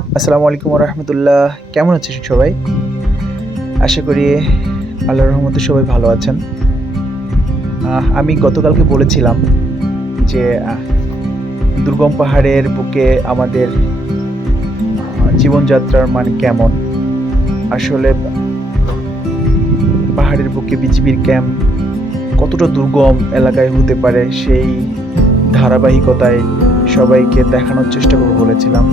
আসসালামু আলাইকুম রহমতুল্লাহ। কেমন আছেন সবাই? আশা করি আল্লাহর রহমতে সবাই ভালো আছেন। আমি গতকালকে বলেছিলাম যে দুর্গম পাহাড়ের বুকে আমাদের জীবনযাত্রার মান কেমন। আসলে পাহাড়ের বুকে বিজিবির ক্যাম্প কতটা দুর্গম এলাকায় হতে পারে, সেই ধারাবাহিকতায় সবাইকে দেখানোর চেষ্টা করব বলেছিলাম।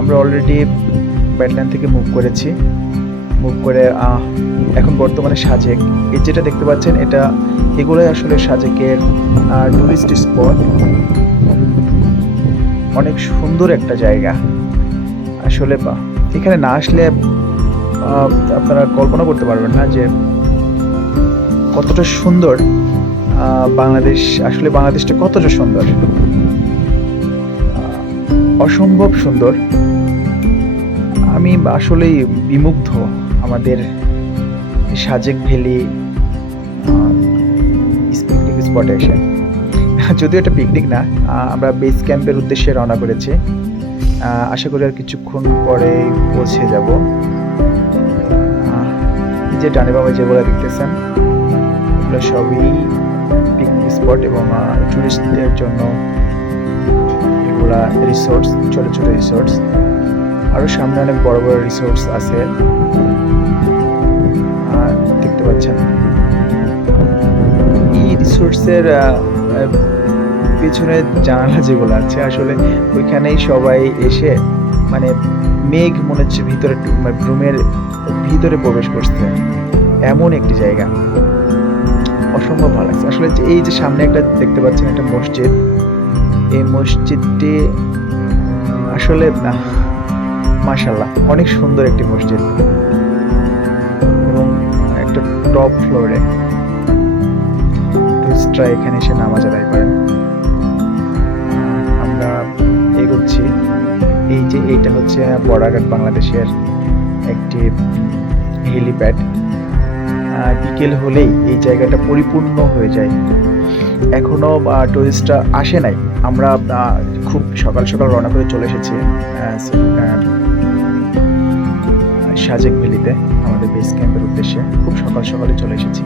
আমরা অলরেডি ব্যাডল্যান্ড থেকে মুভ করেছি। মুভ করে এখন বর্তমানে সাজেক, এই যেটা দেখতে পাচ্ছেন এগুলোই আসলে সাজেকের টুরিস্ট স্পট। অনেক সুন্দর একটা জায়গা আসলে। এখানে না আসলে আপনারা কল্পনা করতে পারবেন না যে কতটা সুন্দর বাংলাদেশ। আসলে বাংলাদেশটা কতটা সুন্দর, অসম্ভব সুন্দর। আমি আসলেই বিমুগ্ধ আমাদের সাজেক ভ্যালি পিকনিক স্পটে এসে। যদিও এটা পিকনিক না, আমরা বেস ক্যাম্পের উদ্দেশ্যে রওনা করেছি। আশা করি আর কিছুক্ষণ পরে পৌঁছে যাব। যে ডানে বামে যেগুলো দেখতেছেন এগুলো সবই পিকনিক স্পট এবং টুরিস্টদের জন্য এগুলা রিসোর্টস, ছোট ছোট রিসোর্টস। আরো সামনে অনেক বড় বড় রিসোর্টস আছে দেখতে পাচ্ছেন। এই রিসোর্টসের পেছনে জানালা যেগুলো আছে আসলে ওইখানেই সবাই এসে মানে মেঘ মনে হচ্ছে ভিতরে, রুমের ভিতরে প্রবেশ করছে, এমন একটি জায়গা। অসম্ভব ভালো লাগছে আসলে। এই যে সামনে একটা দেখতে পাচ্ছেন, একটা মসজিদ। এই মসজিদটি আসলে মাশাআল্লাহ অনেক সুন্দর একটি মসজিদ এবং একটা টপ ফ্লোরে টুরিস্টরা এখানে এসে নামাজ আদায় করেন। আমরা এগোচ্ছি। এই যে এইটা হচ্ছে বর্ডারঘাট বাংলাদেশের একটি হেলিপ্যাড। বিকেল হলেই এই জায়গাটা পরিপূর্ণ হয়ে যায়। এখনো টুরিস্টরা আসে নাই। আমরা খুব সকাল সকাল রওনা করে চলে এসেছি সাজেক ভ্যালিতে আমাদের বেস ক্যাম্পের উদ্দেশ্যে। খুব সকাল সকালে চলে এসেছি।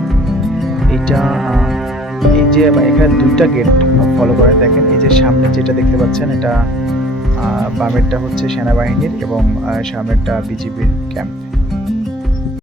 এই যে এখানে দুইটা গেট ফলো করেন, দেখেন। এই যে সামনে যেটা দেখতে পাচ্ছেন এটা বামেরটা হচ্ছে সেনাবাহিনীর এবং সামনেরটা বিজিবির ক্যাম্প।